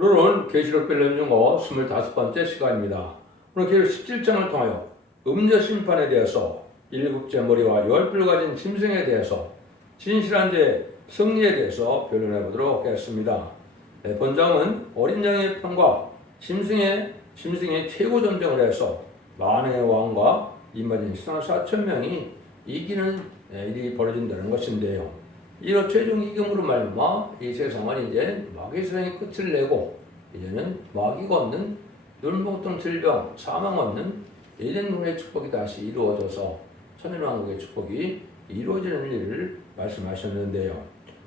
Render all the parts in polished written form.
오늘은 계시록 변론 용어 25번째 시간입니다. 오늘 계시록 17장을 통하여 음녀 심판에 대해서 일곱째 머리와 열 뿔을 가진 짐승에 대해서 진실한 제 승리에 대해서 변론해 보도록 하겠습니다. 본장은 어린 양의 편과 짐승의 최고 전쟁을 해서 만왕의 왕과 이마진 시상 4,000명이 이기는 일이 벌어진다는 것인데요. 이로 최종 이김으로 말미암아 이 세상은 이제 마귀 세상의 끝을 내고 이제는 마귀가 없는 눈보통 질병, 사망 없는 에덴 동의 축복이 다시 이루어져서 천일왕국의 축복이 이루어지는 일을 말씀하셨는데요.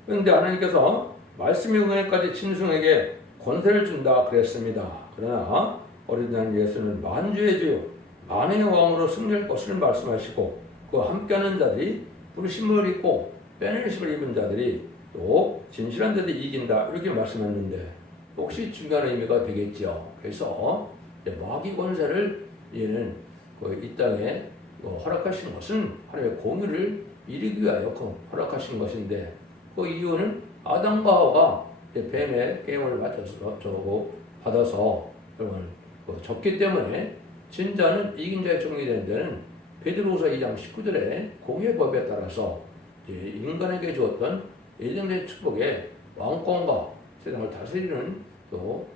그런데 하나님께서 말씀의 응하기까지 짐승에게 권세를 준다 그랬습니다. 그러나 어린 양 예수는 만주의 주요 만왕의 왕으로 승리할 것을 말씀하시고 그와 함께하는 자들이 부르심을 입고 빼내심을 입은 자들이 또 진실한 자들이 이긴다 이렇게 말씀했는데 혹시 중요한 의미가 되겠죠. 그래서 마귀 권세를 얘는 이 땅에 허락하신 것은 하나님의 공의를 이루기 위하여 허락하신 것인데 그 이유는 아담과 하와가 뱀의 게임을 받아서 졌기 때문에 진자는 이긴 자의 종이 되는 데는 베드로후서 2장 19절에 공의 법에 따라서 인간에게 주었던 예정된 축복의 왕권과 세상을 다스리는 또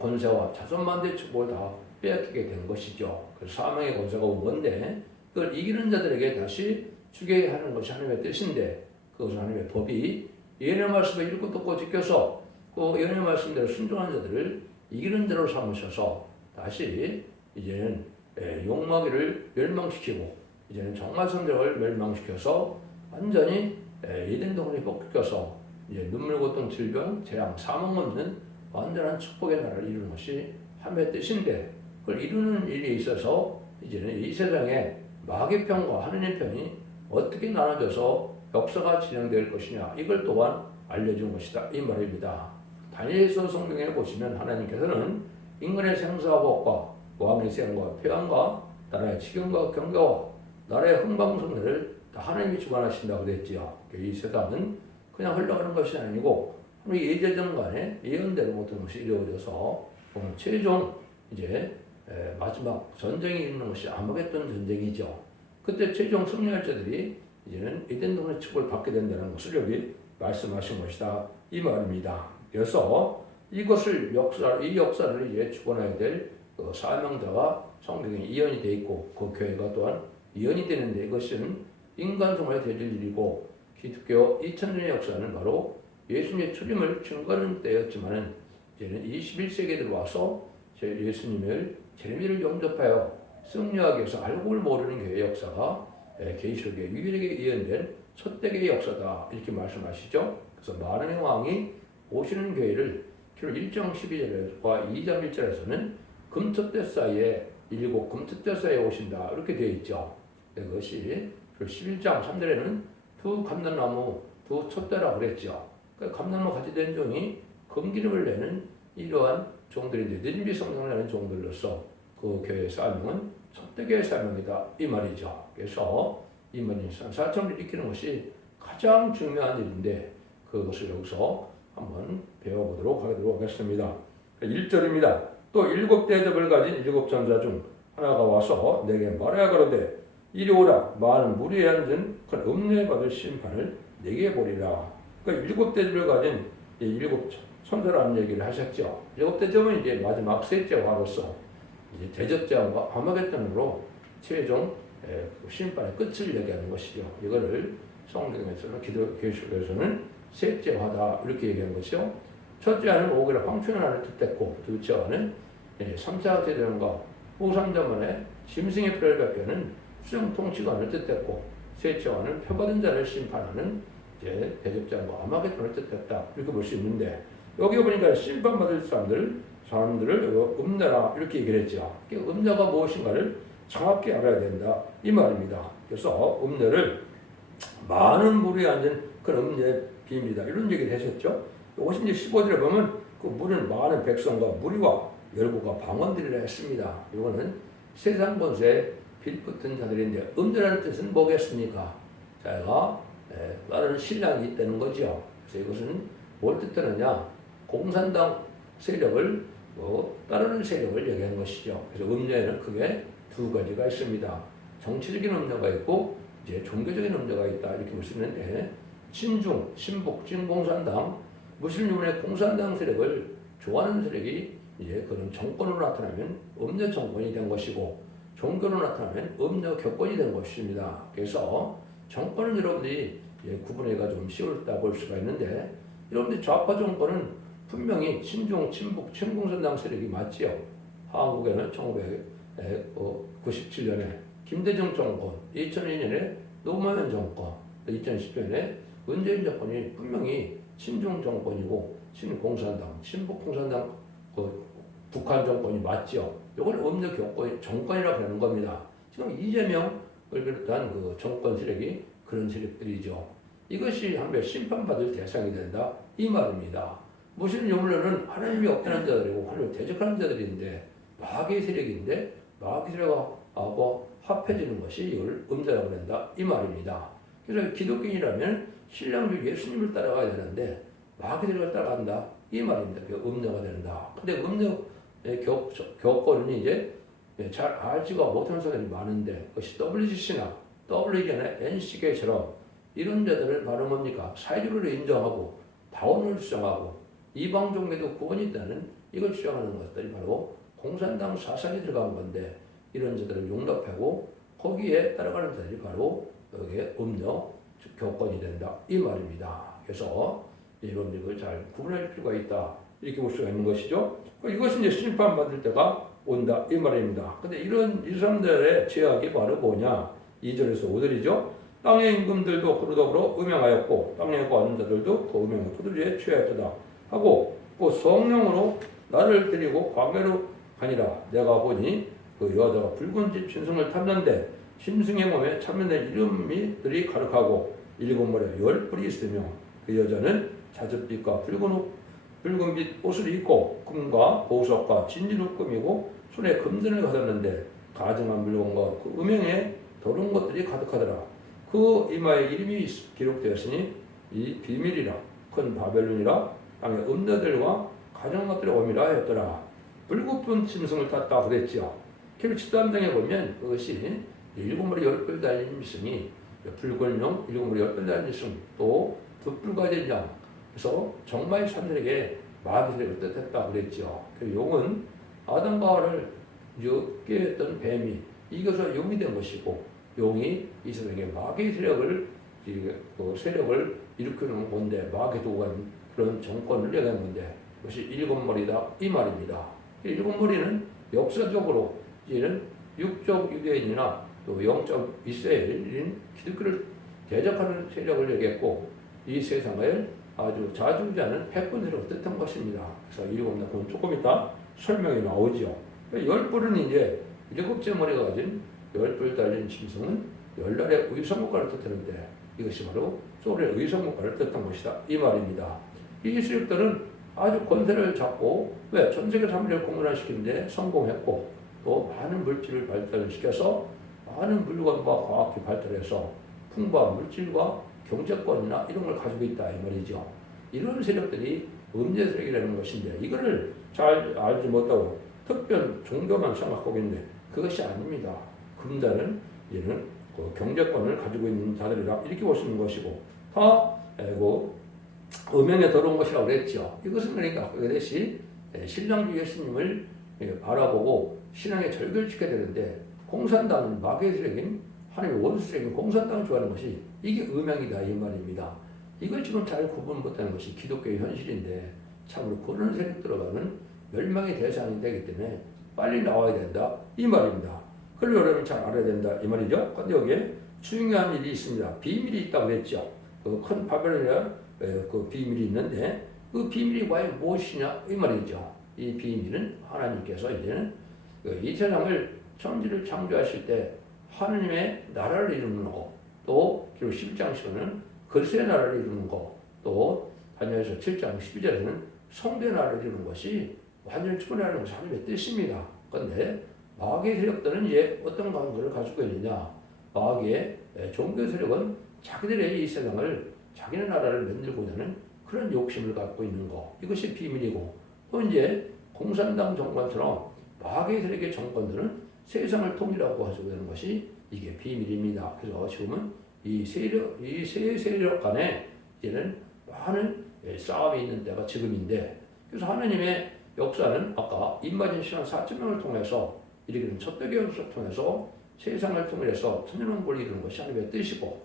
권세와 자손만대의 축복을 다 빼앗기게 된 것이죠. 그래서 사망의 권세가 온 건데 그걸 이기는 자들에게 다시 주게 하는 것이 하나님의 뜻인데 그것은 하나님의 법이 예언의 말씀을 읽고 듣고 지켜서 그 예언의 말씀대로 순종한 자들을 이기는 자로 삼으셔서 다시 이제는 욕마귀를 멸망시키고 이제는 정말 성적을 멸망시켜서 완전히 에덴 동산에 복귀해서 이제 눈물, 고통, 질병, 재앙, 사망 없는 완전한 축복의 나라를 이루는 것이 하나님의 뜻인데 그걸 이루는 일에 있어서 이제는 이 세상에 마귀 편과 하느님 편이 어떻게 나눠져서 역사가 진행될 것이냐 이걸 또한 알려준 것이다 이 말입니다. 다니엘서 성경에 보시면 하나님께서는 인간의 생사와 복과 왕의 생과 평안과 나라의 지경과 경계와 나라의 흥방성대를 다 하나님이 주관하신다고 그랬지요. 이 세상은 그냥 흘러가는 것이 아니고 예제전간에 예언대로 모든 것이 이루어져서 오늘 최종 이제 마지막 전쟁이 있는 것이 아마겟돈 전쟁이죠. 그때 최종 승리할 자들이 이제는 에덴 동의 축복을 받게 된다는 것을 여기 말씀하신 것이다 이 말입니다. 그래서 이 역사를 이제 주관해야 될 사명자가 성경에 예언이 되어 있고 그 교회가 또한 예언이 되는데 이것은 인간 생활에 되질 일이고 기독교 2000년의 역사는 바로 예수님의 출임을 증거하는 때였지만은 이제는 21세기에 들어와서 예수님을 제레미야를 영접하여 승리하기 위해서 알고를 모르는 교회의 역사가 계시록에 유일하게 예언된 첫대교의 역사다 이렇게 말씀하시죠. 그래서 만왕의 왕이 오시는 교회를 1장 12절과 2장 1절에서는 금토때 사이에 일곱 금토때 사이에 오신다 이렇게 되어 있죠. 그것이 11장 3절에는 두 감람나무 두 촛대라고 그랬죠. 그러니까 감람나무 같이 된 종이 금기름을 내는 이러한 종들인데 느림비 성령을 내는 종들로서 그 교회의 사명은 촛대교의 사명이다 이 말이죠. 그래서 이만희 4천을 일으키는 것이 가장 중요한 일인데 그것을 여기서 한번 배워보도록 하겠습니다. 1절입니다. 또 일곱 대접을 가진 일곱 전사 중 하나가 와서 내게 말하여 가로되 이리 오라 많은 무리에 앉은 큰 음녀에 받을 심판을 내게 보리라. 그러니까 일곱 대접을 가진 일곱 천사라는 얘기를 하셨죠. 일곱 대접은 이제 마지막 셋째 화로서 이제 대접제왕과 아마겟돈으로 최종 심판의 끝을 얘기하는 것이죠. 이거를 성경에서는 기독교에서는 셋째 화다 이렇게 얘기하는 것이죠. 첫째 화는 오기라 황충의 날을 뜻했고 둘째 화는 3차 대전과 후 3자만에 짐승의 피를 뱉게는 수정 통치관을 뜻했고 셋째 화는 표받은 자를 심판하는 이제 대접자와 아마겟돈을 뜻했다 이렇게 볼 수 있는데 여기 보니까 심판받을 사람들을 음녀라 이렇게 얘기를 했죠. 음녀가 무엇인가를 정확히 알아야 된다 이 말입니다. 그래서 음녀를 많은 무리에 앉은 그런 음녀의 비밀이다 이런 얘기를 하셨죠. 15절에 보면 그 무리는 많은 백성과 무리와 열국과 방언들이라 했습니다. 이거는 세상 권세에 빌붙은 자들인데 음녀라는 뜻은 뭐겠습니까? 자가 다른 신랑이 있다는 거죠. 그래서 이것은 뭘 뜻하느냐? 공산당 세력을 따르는 세력을 얘기한 것이죠. 그래서 음녀에는 크게 두 가지가 있습니다. 정치적인 음녀가 있고 이제 종교적인 음녀가 있다 이렇게 볼 수 있는데 친중, 친북, 친공산당, 무슬림의 공산당 세력을 좋아하는 세력이 이제 그런 정권으로 나타나면 음녀 정권이 된 것이고 종교로 나타나면 음녀 교권이 된 것입니다. 그래서 정권은 여러분들이 구분해가 좀 쉬울다 볼 수가 있는데 여러분들 좌파 정권은 분명히 친중, 친북, 친공산당 세력이 맞지요. 한국에는 1997년에 김대중 정권, 2002년에 노무현 정권, 2010년에 문재인 정권이 분명히 친중 정권이고 친공산당, 친북공산당 북한 정권이 맞죠. 이걸 음녀 정권이라고 하는 겁니다. 지금 이재명을 비롯한 그 정권 세력이 그런 세력들이죠. 이것이 한번 심판받을 대상이 된다 이 말입니다. 무슬림 유물론은 하나님이 없다는 자들이고 하나님을 대적하는 자들인데 마귀의 세력인데 마귀 세력하고 합해지는 것이 이걸 음녀라고 한다 이 말입니다. 그래서 기독교인이라면 신랑주 예수님을 따라가야 되는데 마귀 세력을 따라간다 이 말입니다. 그 음녀가 된다. 근데 음녀의 교권이 이제 잘 알지가 못하는 사람이 많은데 그것이 WGC나 WGN의 NCK처럼 이런 자들을 바로 뭡니까? 사회주의를 인정하고 다원을 주장하고 이방 종교도 구원이 있다는 이걸 주장하는 것들이 바로 공산당 사상이 들어간 건데 이런 자들을 용납하고 거기에 따라가는 자들이 바로 여기에 음녀 교권이 된다 이 말입니다. 그래서 이런 이걸 잘 구분할 필요가 있다 이렇게 볼 수가 있는 것이죠. 이것은 이제 심판받을 때가 온다 이 말입니다. 근데 이 사람들의 죄악이 바로 뭐냐? 2절에서 5절이죠. 땅의 임금들도 그로 더불어 음행하였고 땅에 거하는 자들도 그 음행의 포도주에 취하였다 하고 또 성령으로 나를 데리고 광야로 가니라. 내가 보니 그 여자가 붉은 집 짐승을 탔는데 짐승의 몸에 참면의 이름들이 가득하고 일곱 머리에 열 뿔이 있으며 그 여자는 자줏빛과 붉은빛 옷을 입고 금과 보석과 진주를 꾸미고 손에 금전을 가졌는데 가증한 물건과 그 음행에 더러운 것들이 가득하더라. 그 이마에 이름이 기록되었으니 이 비밀이라 큰 바벨론이라 땅의 음녀들과 가증한 것들의 오미라 하였더라. 불구분 짐승을 탔다 그랬지요. 결국 13장에 보면 그것이 일곱 머리 열 뿔 달린 짐승이 붉은 용 일곱 머리 열 뿔 달린 짐승 또 두 뿔가진 양 그래서 정말 사람들에게 마귀를 뜻했다 그랬죠. 그 용은 아담과 하와를 깨했던 뱀이 이겨서 용이 된 것이고 용이 이 세상에 마귀의 세력을 일으키는 건데 마귀 도구한 그런 정권을 얘기한 건데 그것이 일곱 머리다 이 말입니다. 일곱 머리는 역사적으로 이제는 육적 유대인이나 또 영적 이스라엘인 기독교를 대적하는 세력을 얘기했고 이 세상을 아주 자주자는 패권 세력을 뜻한 것입니다. 그래서 일곱 나 그건 조금 이따 설명이 나오죠. 열 뿔은 이제 일곱째 머리가 가진 열 뿔 달린 짐승은 열날의 의성국가를 뜻하는데 이것이 바로 소련의 의성국가를 뜻한 것이다 이 말입니다. 이 세력들은 아주 권세를 잡고 왜 전 세계 3위를 공론화시키는데 성공했고 또 많은 물질을 발달시켜서 많은 물건과 과학이 발달해서 풍부한 물질과 경제권이나 이런 걸 가지고 있다 이 말이죠. 이런 세력들이 음녀 세력이라는 것인데 이거를 잘 알지 못하고 특별 종교만 생각하고 있는데 그것이 아닙니다. 금자는 얘는 그 경제권을 가지고 있는 자들이라 이렇게 볼 수 있는 것이고 다 음행에 더러운 것이라고 그랬죠. 이것은 그러니까 그것이 신랑주 예수님을 바라보고 신앙에 절결시켜야 되는데 공산당은 마귀의 세력인 하나님의 원수 세력인 공산당을 좋아하는 것이 이게 음행이다 이 말입니다. 이걸 지금 잘 구분 못하는 것이 기독교의 현실인데 참으로 그런 세력 들어가는 멸망의 대상이 되기 때문에 빨리 나와야 된다 이 말입니다. 그걸 여러분이 잘 알아야 된다 이 말이죠. 그런데 여기에 중요한 일이 있습니다. 비밀이 있다고 그랬죠. 그 큰 바벨론이라 그 비밀이 있는데 그 비밀이 과연 무엇이냐 이 말이죠. 이 비밀은 하나님께서 이제는 이 세상을 천지를 창조하실 때 하나님의 나라를 이루는 거, 또 기록 10장 10절은 그리스도의 나라를 이루는 거, 또 다니엘서 7장 12절에는 성도의 나라를 이루는 것이 완전히 충분하는 것이 하나님의 뜻입니다. 그런데 마귀의 세력들은 이제 어떤 관계를 가지고 있느냐? 마귀의 종교 세력은 자기들의 이 세상을 자기네 나라를 만들고자 하는 그런 욕심을 갖고 있는 거, 이것이 비밀이고 또 이제 공산당 정권처럼 마귀의 세력의 정권들은 세상을 통일하고 가지고 되는 것이 이게 비밀입니다. 그래서 지금은 이 세 세력 간에 이제는 많은 싸움이 있는 때가 지금인데, 그래서 하나님의 역사는 아까 임마진 신앙 4,000명을 통해서 이르기는 첫대교 역사를 통해서 세상을 통일해서 천년왕국을 이루는 것이 하나님의 뜻이고,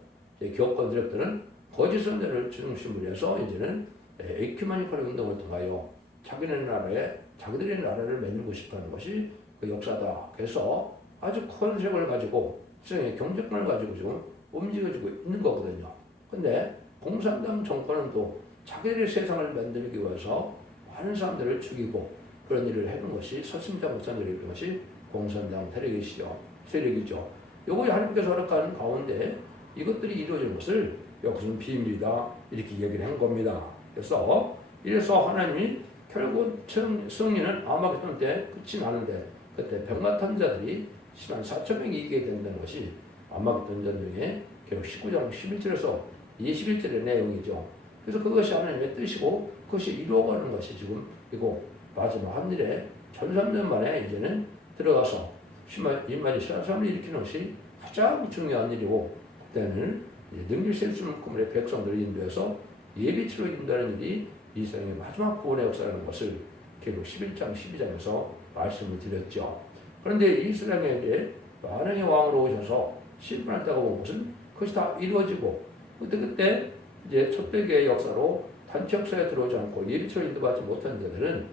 교권 세력들은 거짓 선대를 중심으로 해서 이제는 에큐메니컬 운동을 통하여 자기들의 나라를 만들고 싶어하는 것이 그 역사다. 그래서 아주 큰 세력을 가지고 세상의 경제권을 가지고 지금 움직여지고 있는 거거든요. 근데 공산당 정권은 또 자기들의 세상을 만들기 위해서 많은 사람들을 죽이고 그런 일을 해는 것이 서심자못산들이 이런 것이 공산당 세력이죠. 요거 하나님께서 허락하는 가운데 이것들이 이루어지는 것을 여기서는 비밀이다 이렇게 얘기를 한 겁니다. 이래서 하나님이 결국 승리는 아마겟돈 때 끝이 나는데, 그때 병마탄 자들이 140,000명이 이기게 된다는 것이 아마겟돈 전쟁의 결국 19장 11절에서 21절의 내용이죠. 그래서 그것이 하나님의 뜻이고 그것이 이루어가는 것이 지금 이고 마지막 한 일에 1300년 만에 이제는 들어가서 임마지 시라삼을 일으키는 것이 가장 중요한 일이고, 그때는 능률 세수는 꿈의 백성들을 인도해서 예비치로 인도하는 일이 이스라엘의 마지막 구원의 역사라는 것을 결국 11장 12장에서 말씀을 드렸죠. 그런데 이스라엘에게 만왕의 왕으로 오셔서 심판했다고 본 것은 그것이 다 이루어지고, 그때 이제 첫대교의 역사로 단체 역사에 들어오지 않고 예비치로 인도받지 못한 자들은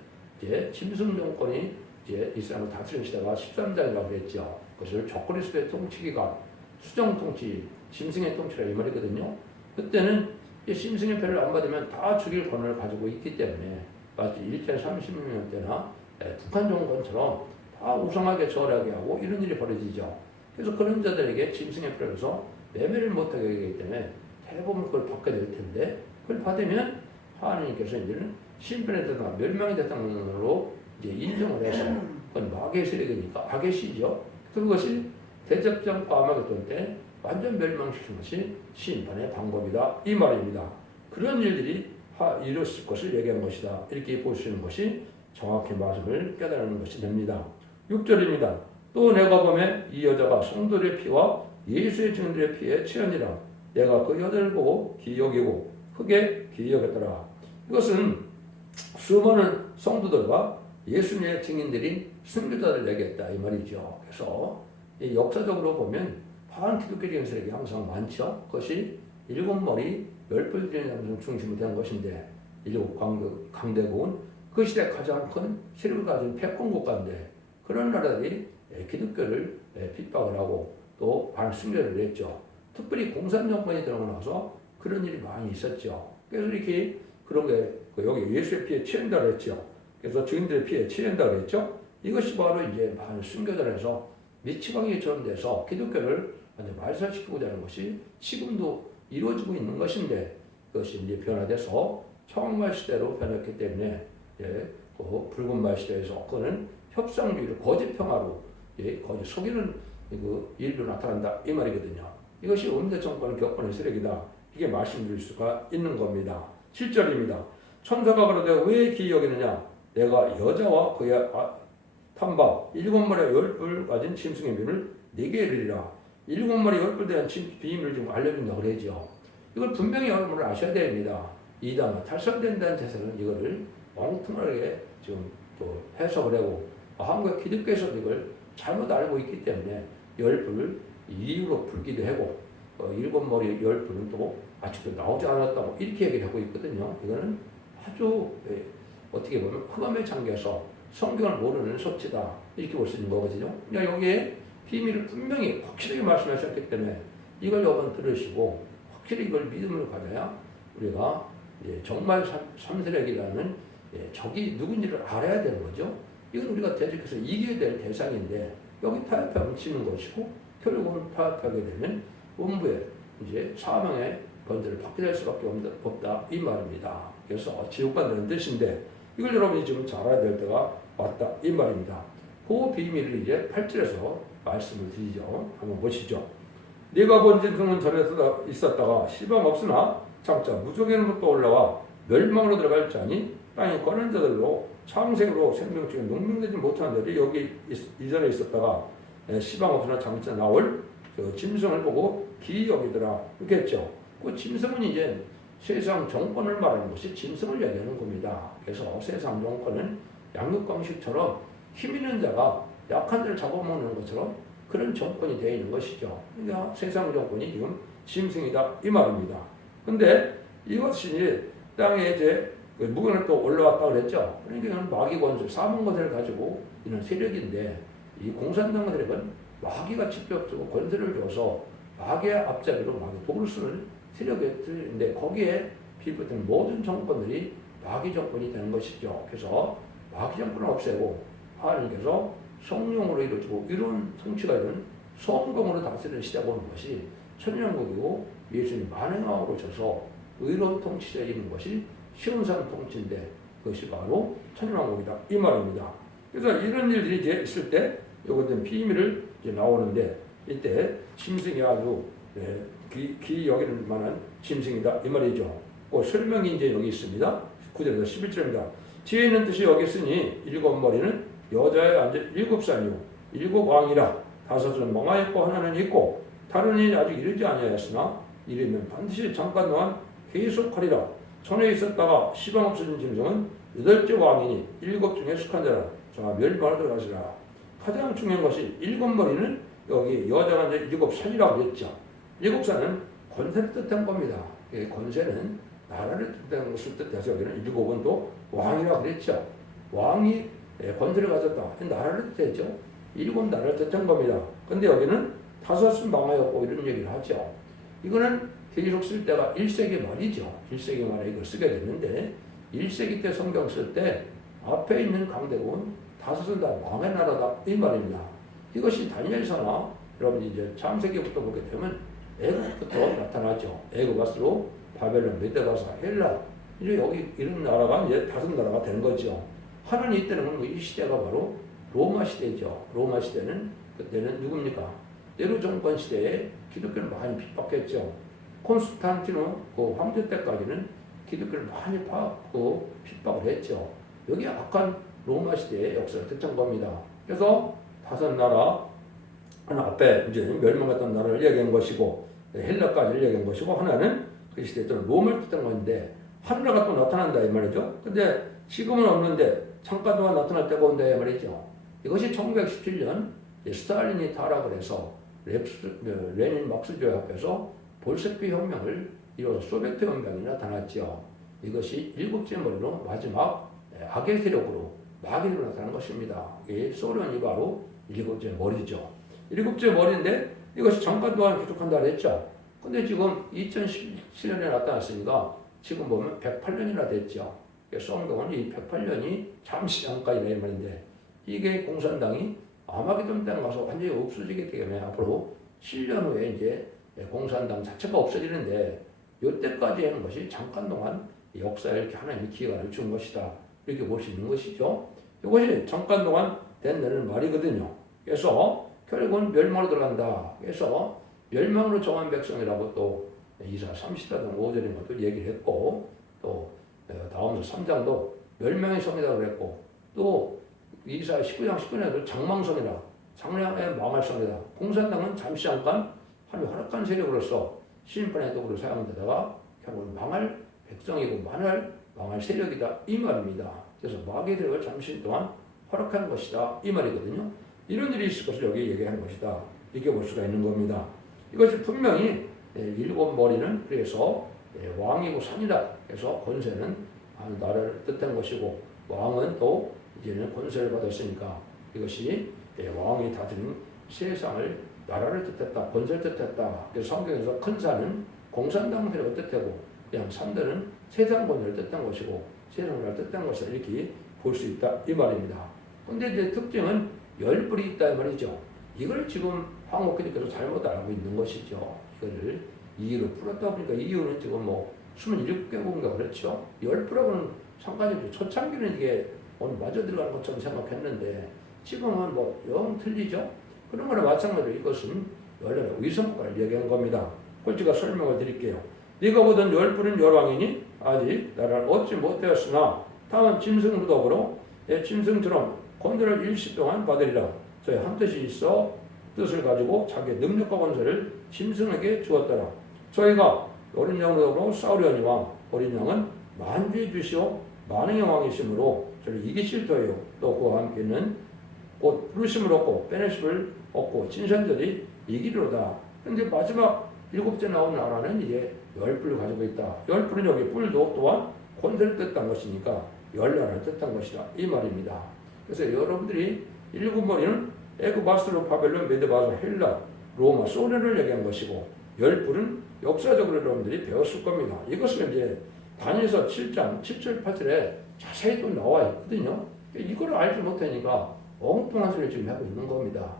이제 짐승 정권이 이제 이스라엘을 다스리는 시대가 13장이라고 그랬죠. 그것을 적그리스도의 통치기가 수정 통치, 짐승의 통치라 이 말이거든요. 그때는 짐승의 표를 안 받으면 다 죽일 권한을 가지고 있기 때문에 마치 1차 30년 때나 북한 정권처럼 다 우상하게 절하게 하고 이런 일이 벌어지죠. 그래서 그런 자들에게 짐승의 표를 해서 매매를 못하게 하기 때문에 대부분 그걸 받게 될 텐데, 그걸 받으면 하나님께서 이제는 심판의 대상과 멸망의 대상으로 이제 인정을 해서 그건 마귀의 세력이니까 악의 시죠. 그것이 대접장과 아마겟돈 때 완전 멸망시키는 것이 심판의 방법이다 이 말입니다. 그런 일들이 이뤘을 것을 얘기한 것이다 이렇게 보시는 것이 정확히 말씀을 깨달는 것이 됩니다. 6절입니다. 또 내가 보매 이 여자가 성도들의 피와 예수의 증인들의 피에 취하니라. 내가 그 여자를 보고 기여기고 크게 기여겼더라. 이것은 수많은 성도들과 예수님의 증인들인 순교자를 얘기했다 이 말이죠. 그래서 역사적으로 보면 반기독교적인 세력이 항상 많죠. 그것이 일곱 머리 열불들의 중심이 된 것인데, 일곱 강대국은 그 시대 가장 큰 세력을 가진 패권 국가인데, 그런 나라들이 기독교를 핍박을 하고 또 반순교를 했죠. 특별히 공산정권이 들어오고 나서 그런 일이 많이 있었죠. 그래서 이렇게 그런 게 여기 예수의 피에 취한다고 했죠. 그래서 증인들의 피에 취한다고 했죠. 이것이 바로 이제 반순교를 해서 미치광이처럼 돼서 기독교를 말살시키고자 하는 것이 지금도 이루어지고 있는 것인데, 그것이 이제 변화돼서 청말 시대로 변했기 때문에 그 붉은 말 시대에서 그는 협상주의를 거짓 평화로 거짓 속이는 그 일로 나타난다 이 말이거든요. 이것이 음대 정권 격권의 세력이다 이게 말씀드릴 수가 있는 겁니다. 7절입니다. 천사가 그러되 왜 기여기느냐? 내가 여자와 그의 탐박 7마리의 열불 가진 짐승의 비밀을 네게 이르리라. 7마리 열불 대한 비밀을 좀 알려준다고 그러죠. 이걸 분명히 여러분을 아셔야 됩니다. 이단 탈선된다는 데서는 이거를 엉뚱하게 지금 또 해석을 하고 한국 기독교에서도 이걸 잘못 알고 있기 때문에 열불을 이유로 풀기도 하고 7머리 열불은 또 아직도 나오지 않았다고 이렇게 얘기를 하고 있거든요. 이거는 아주 어떻게 보면 흑암에 잠겨서 성경을 모르는 소치다 이렇게 볼 수 있는 거거든요. 그러니까 여기에 비밀을 분명히 확실하게 말씀하셨기 때문에 이걸 여러분 들으시고 확실히 이걸 믿음을 가져야 우리가 정말 삼세력이라는 적이 누군지를 알아야 되는 거죠. 이건 우리가 대적해서 이겨야 될 대상인데 여기 타협하면 지는 것이고, 결국은 타협하게 되면 음부에 이제 사망의 번제를 받게 될 수밖에 없다 이 말입니다. 그래서 지옥 간다는 뜻인데 이걸 여러분이 지금 잘 알아야 될 때가 왔다 이 말입니다. 그 비밀을 이제 8절에서 말씀을 드리죠. 한번 보시죠. 네가 본 짐승은 전에 있었다가 시방 없으나 장차 무속에로부터 올라와 멸망으로 들어갈 자니 땅에 꺼낸 자들로 창생으로 생명중에 농명되지 못한 자들이 여기 이전에 있었다가 시방 없으나 장차 나올 그 짐승을 보고 기이 여기더라 이렇게 했죠. 그 짐승은 이제 세상 정권을 말하는 것이 짐승을 얘기하는 겁니다. 그래서 세상 정권은 양육강식처럼 힘 있는 자가 약한 자를 잡아먹는 것처럼 그런 정권이 되어 있는 것이죠. 그러니까 세상 정권이 지금 짐승이다 이 말입니다. 근데 이것이 땅에 이제 무게는 또 올라왔다고 그랬죠. 그러니까 마귀 권세, 사망 권세를 가지고 있는 세력인데 이 공산당 세력은 마귀가 직접적으로 권세를 줘서 마귀의 앞자리로 마귀 독을 쓰는 세력인데 거기에 비롯된 모든 정권들이 마귀 정권이 되는 것이죠. 그래서 마귀 정권을 없애고 하나님께서 성령으로 이루어지고 이런 통치가 있는 성공으로 다스리는 시대가 오는 것이 천년국이고 예수님 만행하고 오셔서 의로운 통치가 있는 것이 시온산 통치인데 그것이 바로 천년왕국이다 이 말입니다. 그래서 이런 일들이 이제 있을 때 요것은 비밀을 이제 나오는데 이때 짐승이 아주 귀 여기는 만한 짐승이다 이 말이죠. 그 설명이 이제 여기 있습니다. 9절에서 11절입니다. 뒤에 있는 뜻이 여기 있으니 일곱 머리는 여자의 앉아 일곱 산이요 일곱 왕이라 다섯은 멍하였고 하나는 있고 다른 일이 아직 이르지 아니하였으나 이르면 반드시 잠깐 동안 계속하리라. 전에 있었다가 시방 없어진 짐승은 여덟째 왕이니 일곱 중에 속한 자라. 자 멸망하도록 하시라. 가장 중요한 것이 일곱 머리는 여기 여자가 이제 일곱 산이라고 했죠. 일곱 산은 권세를 뜻한 겁니다. 권세는 나라를 뜻하는 것을 뜻해서 여기는 일곱은 또 왕이라고 그랬죠. 왕이 권세를 가졌다. 나라를 뜻했죠. 일곱 나라를 뜻한 겁니다. 근데 여기는 다섯은 망하였고 이런 얘기를 하죠. 이거는 계속 쓸 때가 1세기 말이죠. 1세기 말에 이걸 쓰게 됐는데 1세기 때 성경 쓸 때 앞에 있는 강대국은 다섯은 다 왕의 나라다 이 말입니다. 이것이 다니엘서나 여러분 이제 창세기부터 보게 되면 애국부터 나타나죠. 애국가스로 바벨론, 메데가사, 헬라 이제 여기 이런 나라가 이제 다섯 나라가 되는 거죠. 하나님 이때는 이 시대가 바로 로마 시대죠. 로마 시대는 그때는 누굽니까? 네로 정권 시대에 기독교를 많이 핍박했죠. 콘스탄티노 그 황제 때까지는 기독교를 많이 핍박을 했죠. 여기 악한 로마 시대의 역사를 뜻한 겁니다. 그래서 다섯 나라 하나 앞에 이제 멸망했던 나라를 얘기한 것이고 헬라까지를 얘기한 것이고 하나는 그 시대에 또 롬을 뜻한 건데 하나가 또 나타난다 이 말이죠. 근데 지금은 없는데 잠깐 동안 나타날 때가 온다 이 말이죠. 이것이 1917년 스탈린이 타락을 해서 레닌 막스주의 앞에서 볼셰비 혁명을 이뤄서 소비에트 혁명이 나타났죠. 이것이 일곱째 머리로 마지막 악의 세력으로 마귀로 나타난 것입니다. 이 소련이 바로 일곱째 머리죠. 일곱째 머리인데 이것이 잠깐 동안 기록한다 그랬죠. 근데 지금 2017년에 나타났으니까 지금 보면 108년이나 됐죠. 성경은 이 108년이 잠시 잠깐이라 이 말인데 이게 공산당이 아마게돈 때는 가서 완전히 없어지기 때문에 앞으로 7년 후에 이제 공산당 자체가 없어지는데 이때까지 하는 것이 잠깐 동안 역사에 이렇게 하나님이 기회를 준 것이다. 이렇게 볼 수 있는 것이죠. 이것이 잠깐 동안 된다는 말이거든요. 그래서 결국은 멸망으로 들어간다. 그래서 멸망으로 정한 백성이라고 또 이사 30장 5절인 것도 얘기를 했고 또 다음서 3장도 멸망의 성이라고 그랬고 또 이사 19장 19절에도 장망성이라 장량의 망할 성이다. 공산당은 잠시 잠깐 하나님 허락한 세력으로서 심판의 도구로 사용되다가 결국은 망할 백성이고 망할 세력이다 이 말입니다. 그래서 마귀의 세력을 잠시 동안 허락한 것이다 이 말이거든요. 이런 일이 있을 것을 여기 얘기하는 것이다. 이렇게 볼 수가 있는 겁니다. 이것이 분명히 일곱 머리는 그래서 왕이고 산이다. 그래서 권세는 나라를 뜻한 것이고 왕은 또 이제는 권세를 받았으니까 이것이 왕이 다스린 세상을 나라를 뜻했다. 권세를 뜻했다. 그래서 성경에서 큰 산은 공산당 세력을 뜻하고 그냥 산들은 세상 권세를 뜻한 것이고 세상 나라를 뜻한 것을 이렇게 볼 수 있다 이 말입니다. 그런데 이제 특징은 열불이 있다 이 말이죠. 이걸 지금 황옥기님께서 잘못 알고 있는 것이죠. 이거를 이유로 풀었다 보니까 이유는 지금 뭐 27개국인가 그렇죠. 열불하고는 상관이 없죠. 초창기는 이게 오늘 마저 들어가는 것처럼 생각했는데 지금은 뭐 영 틀리죠. 그런 거나 마찬가지로 이것은 원래 위성과를 얘기한 겁니다. 그걸 제가 설명을 드릴게요. 네가 보던 열불은 열왕이니 아직 나라를 얻지 못하였으나 다만 짐승으로 더불어 짐승처럼 권세를 일시 동안 받으리라. 저희 한 뜻이 있어 뜻을 가지고 자기의 능력과 권세를 짐승에게 주었더라. 저희가 어린 양으로 싸우려니와 어린 양은 만주의 주시오 만왕의 왕이시므로 저를 이기실 터예요. 또 그와 함께는 곧 부르심을 얻고 빼내심을 얻고 진선들이 이기리로다. 근데 마지막 일곱째 나온 나라는 이제 열 뿔을 가지고 있다. 열 뿔은 여기 뿔도 또한 권세를 뜻한 것이니까 열 나라를 뜻한 것이다. 이 말입니다. 그래서 여러분들이 일곱 머리는 애굽, 아수르, 바벨론, 메드, 바사, 헬라, 로마, 소련을 얘기한 것이고 열 뿔은 역사적으로 여러분들이 배웠을 겁니다. 이것은 이제 다니엘서 7장 7절 8절에 자세히 또 나와 있거든요. 이걸 알지 못하니까 엉뚱한 소리를 지금 하고 있는 겁니다.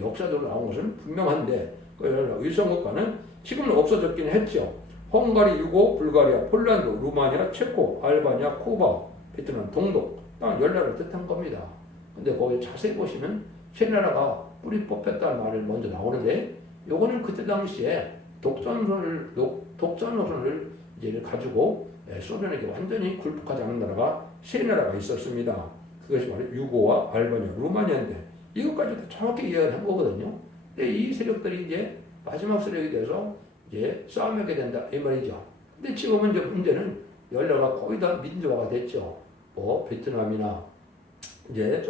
역사적으로 나온 것은 분명한데 의성국가는 지금은 없어졌긴 했죠. 헝가리, 유고, 불가리아, 폴란드, 루마니아, 체코, 알바니아, 쿠바, 베트남, 동독 땅 열 나라를 뜻한 겁니다. 근데 거기 자세히 보시면 세 나라가 뿌리 뽑혔다는 말을 먼저 나오는데 요거는 그때 당시에 독전 노선을 이제 가지고 소련에게 완전히 굴복하지 않은 나라가 세 나라가 있었습니다. 그것이 바로 유고와 알바니아, 루마니아인데 이것까지도 정확히 이해를 한 거거든요. 근데 이 세력들이 이제 마지막 세력이 돼서 이제 싸움하게 된다 이 말이죠. 근데 지금은 이제 문제는 열나라가 거의 다 민주화가 됐죠. 뭐 베트남이나 이제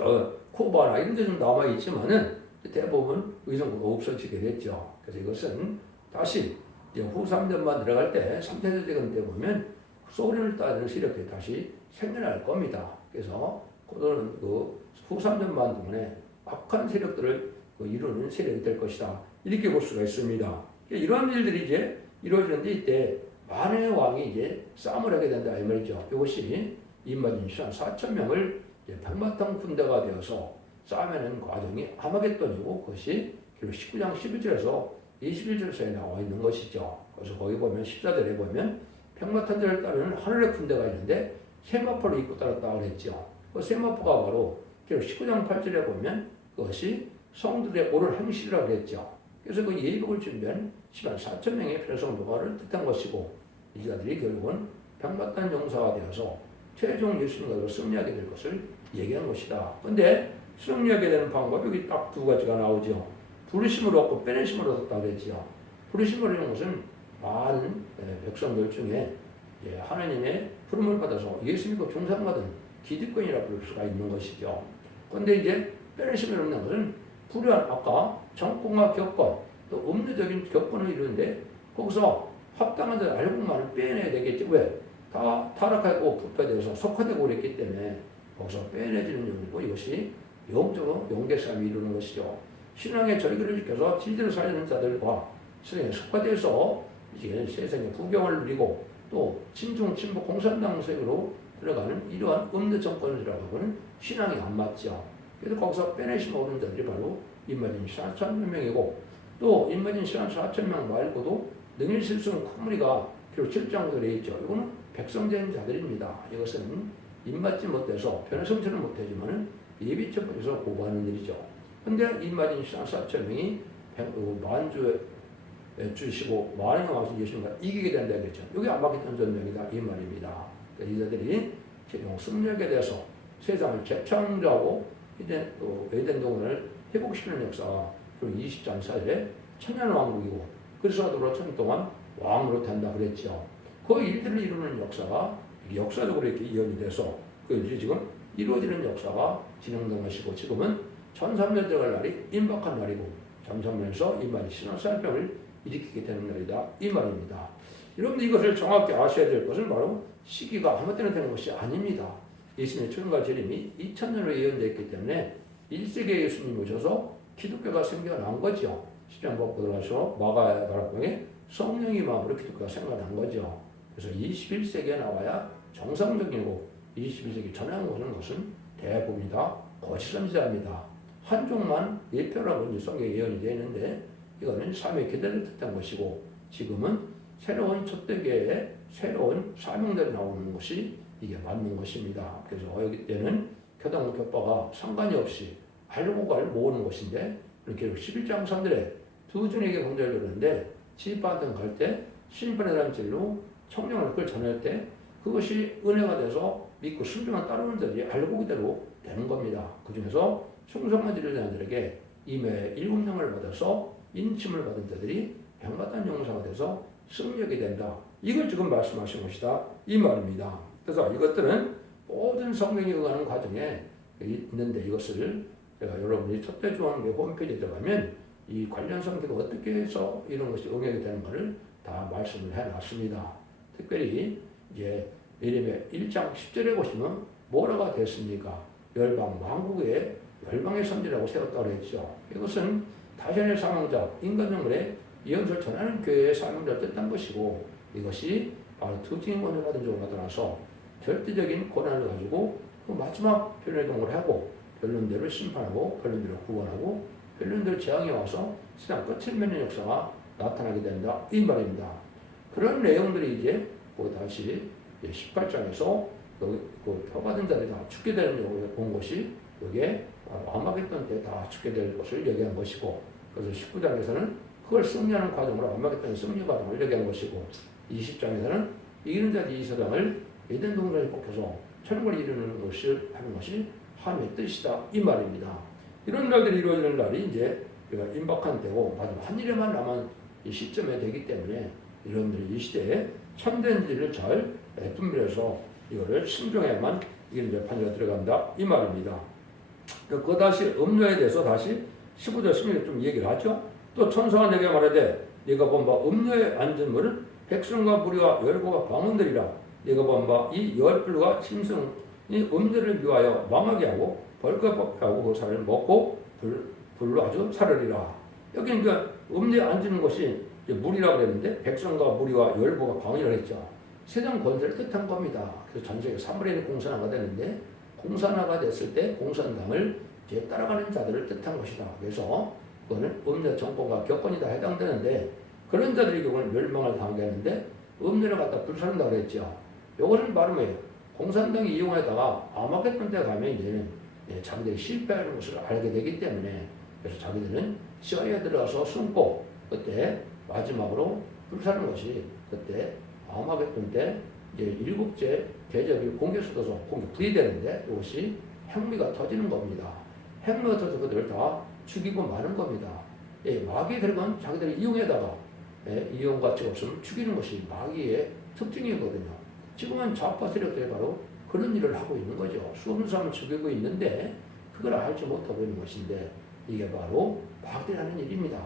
쿠바나 이런 데 좀 남아 있지만은 대부분 의성국가 없어지게 됐죠. 그래서 이것은 다시 이제 후 3년만 들어갈 때 3차 대전 때 보면 소련을 따르는 세력들이 다시 생겨날 겁니다. 그래서 그들은 후 3년만 동안에 악한 세력들을 이루는 세력이 될 것이다. 이렇게 볼 수가 있습니다. 이러한 일들이 이제 이루어지는데 이때 만의 왕이 이제 싸움을 하게 된다 이 말이죠. 이것이 임마진 시한 4천 명을 백마탄 군대가 되어서 싸움하는 과정이 아마겟돈이고 그것이 결국 19장 11절에서 21절 사이에 나와 있는 것이죠. 그래서 거기 보면 14절에 보면 백마탄들을 따르는 하늘의 군대가 있는데 세마포를 입고 따랐다고 그랬죠. 그 세마포가 바로 결국 19장 8절에 보면 그것이 성들의 옳은 행실이라고 그랬죠. 그래서 그 예복을 준비한 10만 4천 명의 필성도가를 뜻한 것이고 이자들이 결국은 백마탄 용사가 되어서 최종 예수님과 승리하게 될 것을 얘기한 것이다. 근데 승리하게 되는 방법이 여기 딱 두 가지가 나오죠. 부르심을 얻고 빼내심을 얻었다 그랬죠. 부르심을 얻는 것은 많은 백성들 중에 하나님의 부름을 받아서 예수 믿고 종상받은 기득권이라 부를 수가 있는 것이죠. 근데 이제 빼내심을 얻는 것은 불우한 아까 정권과 격권 또 음료적인 격권을 이루는데 거기서 합당한 자를 알고만은 빼내야 되겠지. 왜? 다 타락하고 부패되어서 속화되고 그랬기 때문에 거기서 빼내지는 용이고 이것이 영적으로 영계 싸움이 이루는 것이죠. 신앙의 절기를 지켜서 진리를 살리는 자들과 세상에 속화돼서 이제 세상의 부경을 누리고 또 친중, 친북, 공산당색으로 들어가는 이러한 음료 정권이라고 하고는 신앙이 안 맞죠. 그래서 거기서 빼내심 얻은 자들이 바로 임마진 4천 명이고 또 임마진 4천 명 말고도 능일 실수는 큰 무리가 비록 7장으로 되어 있죠. 이거는 백성된 자들입니다. 이것은 입맞지 못해서 변화성취를 못하지만 예비처벌에서 고발하는 일이죠. 근데 임마진 4천 명이 만주에 주시고 만왕의 왕신 예수님과 이기게 된다 그랬죠. 이게 아마겟돈 전쟁이다 이 말입니다. 이들이 최종 승리하게 돼서 세상을 재창조하고 이제 또 에덴 동산을 회복시키는 역사가 20장 사이에 천년왕국이고 그리스도로 천 동안 왕으로 된다 그랬죠. 그 일들을 이루는 역사가 역사적으로 이렇게 이연이 돼서 그 지금 이루어지는 역사가 진행된 것이고 지금은 1300년 들어갈 날이 임박한 날이고 잠잠면서 이 말이 신앙사병을 일으키게 되는 날이다 이 말입니다. 여러분들 이것을 정확히 아셔야 될 것은 바로 시기가 아무 때나 되는 것이 아닙니다. 예수님의 출현과 재림이 2000년으로 예언되었기 때문에 1세기에 예수님이 오셔서 기독교가 생겨난 거죠. 십자가법 들어가서 마가의 바락방에 성령이 마음으로 기독교가 생겨난 거죠. 그래서 21세기에 나와야 정상적이고 21세기 전에 오는 것은 대부분이 다 거짓 선지자입니다. 한쪽만 예표라고 성경에 예언이 되어 있는데 이거는 삼위 계대를 뜻한 것이고 지금은 새로운 촛대교회의 새로운 사명대로 나오는 것이 이게 맞는 것입니다. 그래서 여기 때는 교당 교파가 상관이 없이 알고갈 모으는 것인데 이렇게 11장 3절에 두 중에게 공자를 그러는데 지휘파한테 갈 때 신분이라는 진로 청령을 그걸 전할 때 그것이 은혜가 돼서 믿고 순종한 따르는 자들이 알고 그대로 되는 겁니다. 그 중에서 충성만 지르는 자들에게 임의 7명을 받아서 인침을 받은 자들이 병마단 용사가 돼서 승리하게 된다. 이걸 지금 말씀하신 것이다. 이 말입니다. 그래서 이것들은 모든 성경에 의하는 과정에 있는데 이것을 제가 여러분이 첫째 중앙교 홈페이지에 들어가면 이 관련 성경이 어떻게 해서 이런 것이 응용이 되는 것을 다 말씀을 해놨습니다. 특별히 이제 예레미야 1장 10절에 보시면 뭐라가 됐습니까? 열방 왕국의 열방의 선지라고 세웠다고 했죠. 이것은 다시의 사명자 인간정물의 예언서를 전하는 교회의 사명자를 뜻한 것이고 이것이 바로 특징권을 받은 적으로 나타나서 절대적인 권한을 가지고 그 마지막 변론동을 하고 변론대로 심판하고 변론대로 구원하고 변론대로 재앙이 와서 세상 끝을 맺는 역사가 나타나게 된다. 이 말입니다. 그런 내용들이 이제 다시 18장에서 그 표받은 자들이 다 죽게 되는 경우에 본 것이 여기에 아마겟돈 때 다 죽게 될 것을 얘기한 것이고 그래서 19장에서는 그걸 승리하는 과정으로 아마겟돈 승리 과정을 얘기한 것이고 20장에서는 이기는 자들이 이 세상을 에덴 동산에 뽑혀서 천국을 이루는 것을 하는 것이 하나님의 뜻이다. 이 말입니다. 이런 날들이 이루어지는 날이 이제 우리가 임박한 때고 마지막 한 일에만 남은 이 시점에 되기 때문에 이런 이 시대에 참된 진리를 잘 분별해서 이거를 신중해야만 이게 이제 판결에 들어간다. 이 말입니다. 그 다시 음료에 대해서 다시 15절 16절 좀 얘기를 하죠. 또 천사가 내게 말하되 네가 본 바 음료에 앉은 물은 백성과 무리와 열고가 방언들이라 네가 본 바 이 열불과 짐승이 음료를 미워하여 망하게 하고 벌거벗게 하고 그 살을 먹고 불로 아주 사르리라. 여기는 그 음료에 앉는 것이 물이라고 그랬는데 백성과 무리와 열고가 방언이라고 했죠. 세상 권세를 뜻한 겁니다. 그래서 전 세계 3분의 1 공산화가 되는데 공산화가 됐을 때 공산당을 이제 따라가는 자들을 뜻한 것이다. 그래서 그거는 음료 정권과 격권이 다 해당되는데 그런 자들의 경우는 멸망을 당하게 하는데 음료를 갖다 불사른다고 그랬죠. 이거는 바로 뭐예요? 공산당이 이용하다가 아마겟돈 때 가면 이제는 자기들이 실패하는 것을 알게 되기 때문에 그래서 자기들은 시아에 들어가서 숨고 그때 마지막으로 불사르는 것이 그때 아마겟돈 때 이제 7째 대적이 공격 쏟아서 공격 부의되는데 이것이 핵무기가 터지는 겁니다. 핵무기가 터져서 그들을 다 죽이고 마는 겁니다. 마귀의 그런 자기들이 이용에다가 이용 가치가 없으면 죽이는 것이 마귀의 특징이거든요. 지금은 좌파 세력들이 바로 그런 일을 하고 있는 거죠. 수없는 사람을 죽이고 있는데 그걸 알지 못하고 있는 것인데 이게 바로 마귀들이 하는 일입니다.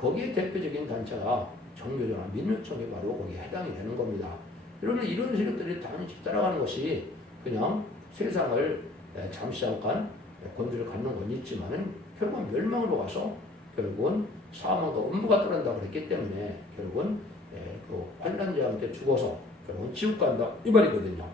거기에 대표적인 단체가 정교조나 민주청이 바로 거기에 해당이 되는 겁니다. 그러면 이런 세력들이 단지 따라가는 것이 그냥 세상을 잠시 잠깐 권주를 갖는 건 있지만은 결국은 멸망으로 가서 결국은 사망과 음부가 떠난다고 그랬기 때문에 결국은 그 환난자한테 죽어서 결국은 지옥 간다 이 말이거든요.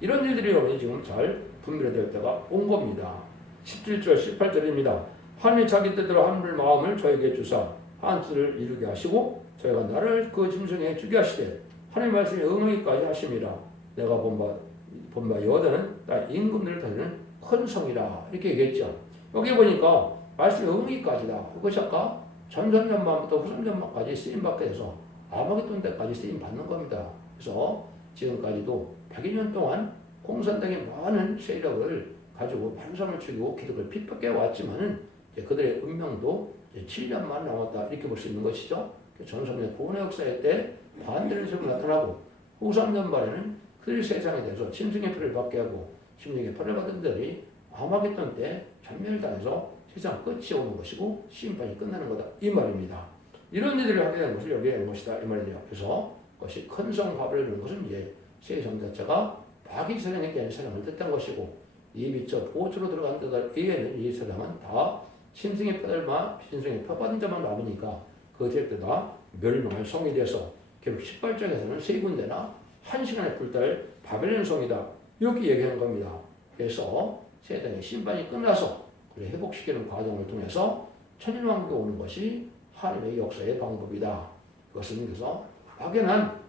이런 일들이 여러분이 지금 잘 분별될 때가 온 겁니다. 17절 18절입니다. 하나님이 자기 뜻대로 하늘 마음을 저에게 주사 한 뜻을 이루게 하시고 저희가 나를 그 짐승에 주게 하시되 하나님 말씀에 응하기까지 하심이라. 내가 본바 여호와는 나 임금들을 다스리는 큰 성이라 이렇게 얘기했죠. 여기 보니까 말씀에 응하기까지다. 그것이 아까 전전전만부터 후전전만까지 쓰임받게 돼서 아마겟돈 때까지 쓰임받는 겁니다. 그래서 지금까지도 100여 동안 공산당의 많은 세력을 가지고 많은 사람을 죽이고 기득을 핍박해 왔지만은 그들의 운명도 7년만 남았다 이렇게 볼 수 있는 것이죠. 전성의 구원의 역사에 때 반대의 세력이 나타나고 후 3년 말에는 그들이 세상에 대해서 짐승의 표를 받게 하고 심령의 표를 받은 자들이 아마겟돈 때 전멸당해서 세상 끝이 오는 것이고 심판이 끝나는 거다 이 말입니다. 이런 일들을 하게 되는 것을 여기에 있는 것이다 이 말이죠. 그래서 그것이 큰 성 바벨론이라는 것은 이제 세상 자체가 마귀 세상에 대한 세상을 뜻한 것이고 이 빛저 보초로 들어간 데들 이외에는 이 세상은 다 신승의 표들만 신승의 표 받은 자만 남으니까 그들도 다 멸망할 성이 돼서 결국 18장에서는 세 군데나 한 시간에 불탈 바벨론 성이다 이렇게 얘기하는 겁니다. 그래서 세상의 심판이 끝나서 그를 회복시키는 과정을 통해서 천일왕국이 오는 것이 하나님의 역사의 방법이다. 그것은 그래서 막연한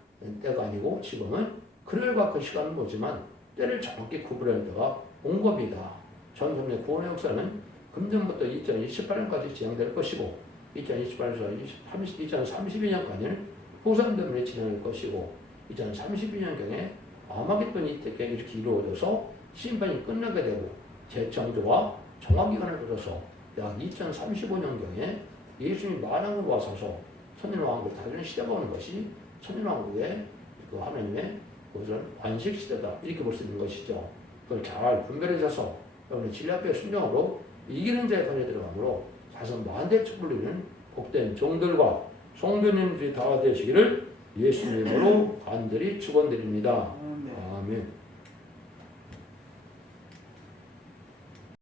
때가 아니고 지금은 그날과 그 시간은 보지만 때를 정확히 구분할 때가 온 겁니다. 전성의 구원의 역사는 금년부터 2028년까지 진행될 것이고 2028년에서 2032년까지는 후산 때문에 진행될 것이고 2032년경에 아마겟돈이 이렇게 이루어져서 심판이 끝나게 되고 재창조와 정화기간을 거쳐서 약 2035년경에 예수님이 만왕으로 와서서 천년왕국을 다스리는 시대가 오는 것이 천년왕국의 그 하나님의 그것은 완식 시대다 이렇게 볼 수 있는 것이죠. 그걸 잘 분별하셔서 여러분의 진리 앞에 순종으로 이기는 자의 편에 들어가므로 자선 만대 축불리는 복된 종들과 성도님들이 다 되시기를 예수님으로 간절히 축원드립니다. 아멘.